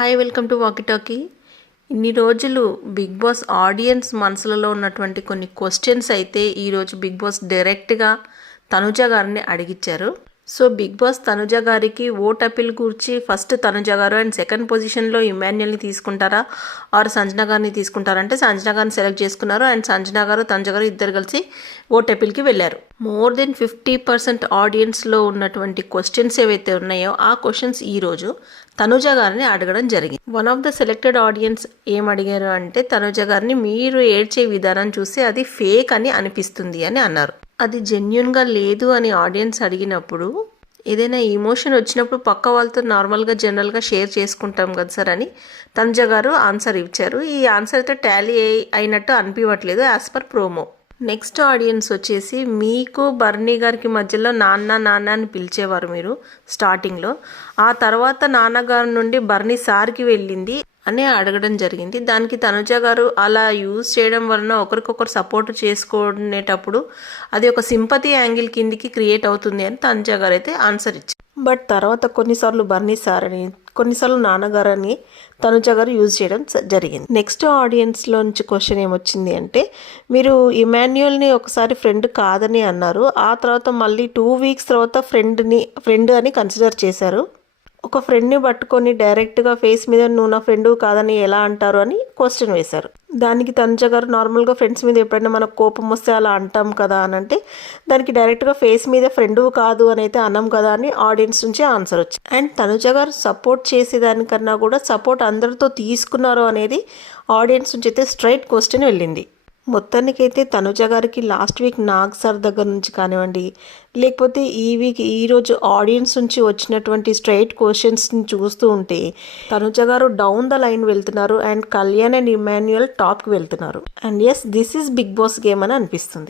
Hi welcome to walkie talkie. ఇన్ని రోజులు big boss audience మనసులలో ఉన్నటువంటి కొన్ని క్వశ్చన్స్ అయితే ఈరోజు బిగ్ బాస్ డైరెక్ట్గా తనుజ గారిని అడిగిచ్చారు. సో బిగ్ బాస్ తనుజ గారికి ఓట్ అపీల్ గురించి ఫస్ట్ తనుజ గారు అండ్ సెకండ్ పొజిషన్లో ఇమాన్యుయల్ని తీసుకుంటారా ఆర్ సంజన గారిని తీసుకుంటారంటే సంజన గారిని సెలెక్ట్ చేసుకున్నారు. అండ్ సంజన గారు తనుజ గారు ఇద్దరు కలిసి ఓట్ అపీల్కి వెళ్ళారు. మోర్ దెన్ 50% ఆడియన్స్లో ఉన్నటువంటి క్వశ్చన్స్ ఏవైతే ఉన్నాయో ఆ క్వశ్చన్స్ ఈరోజు తనుజ గారిని అడగడం జరిగింది. One of the selected audience ఏం అడిగారు అంటే తనుజ గారిని మీరు ఏడ్చే విధానం చూస్తే అది ఫేక్ అని అనిపిస్తుంది అని అన్నారు. అది జెన్యున్గా లేదు అని ఆడియన్స్ అడిగినప్పుడు ఏదైనా ఎమోషన్ వచ్చినప్పుడు పక్క వాళ్ళతో నార్మల్గా జనరల్గా షేర్ చేసుకుంటాం కదా సార్ అని తనుజ గారు ఆన్సర్ ఇచ్చారు. ఈ ఆన్సర్ అయితే టాలీ అయినట్టు అనిపించట్లేదు as per promo. Next audience వచ్చేసి మీకు బర్నీ గారికి మధ్యలో నాన్న నాన్న అని పిలిచేవారు మీరు స్టార్టింగ్లో, ఆ తర్వాత నాన్నగారి నుండి బర్నీ సార్కి వెళ్ళింది అని అడగడం జరిగింది. దానికి తనుజ గారు అలా యూజ్ చేయడం వలన ఒకరికొకరు సపోర్ట్ చేసుకునేటప్పుడు అది ఒక సింపతి యాంగిల్ కిందికి క్రియేట్ అవుతుంది అని తనుజ గారు అయితే ఆన్సర్ ఇచ్చారు. బట్ తర్వాత కొన్నిసార్లు బర్నీ సార్ అని కొన్నిసార్లు నాన్నగారు అని తనుజ గారు యూజ్ చేయడం జరిగింది. నెక్స్ట్ ఆడియన్స్లో నుంచి క్వశ్చన్ ఏమొచ్చింది అంటే మీరు ఇమాన్యుయల్ని ఒకసారి ఫ్రెండ్ కాదని అన్నారు, ఆ తర్వాత మళ్ళీ 2 weeks తర్వాత ఫ్రెండ్ అని కన్సిడర్ చేశారు. ఒక ఫ్రెండ్ని పట్టుకొని డైరెక్ట్గా ఫేస్ మీద నువ్వు నా ఫ్రెండ్ కాదని ఎలా అంటారు అని క్వశ్చన్ వేశారు. దానికి తనుజ గారు నార్మల్గా ఫ్రెండ్స్ మీద ఎప్పుడైనా మనకు కోపం వస్తే అలా అంటాం కదా అని అంటే దానికి డైరెక్ట్గా ఫేస్ మీద ఫ్రెండ్ కాదు అని అయితే అన్నాం కదా అని ఆడియన్స్ నుంచి ఆన్సర్ వచ్చింది. అండ్ తనుజ గారు సపోర్ట్ చేసేదానికన్నా కూడా సపోర్ట్ అందరితో తీసుకున్నారు అనేది ఆడియన్స్ నుంచి అయితే స్ట్రైట్ క్వశ్చన్ వెళ్ళింది. మొత్తానికైతే తనుజ గారికి లాస్ట్ వీక్ నాగ్ సార్ దగ్గర నుంచి కానివ్వండి లేకపోతే ఈరోజు ఆడియన్స్ నుంచి వచ్చినటువంటి స్ట్రైట్ క్వశ్చన్స్ని చూస్తూ ఉంటే తనుజ గారు డౌన్ ద లైన్ వెళ్తున్నారు అండ్ కళ్యాణ్ అండ్ ఇమాన్యుయల్ టాప్కి వెళ్తున్నారు. And as this is Bigg Boss game అని అనిపిస్తుంది.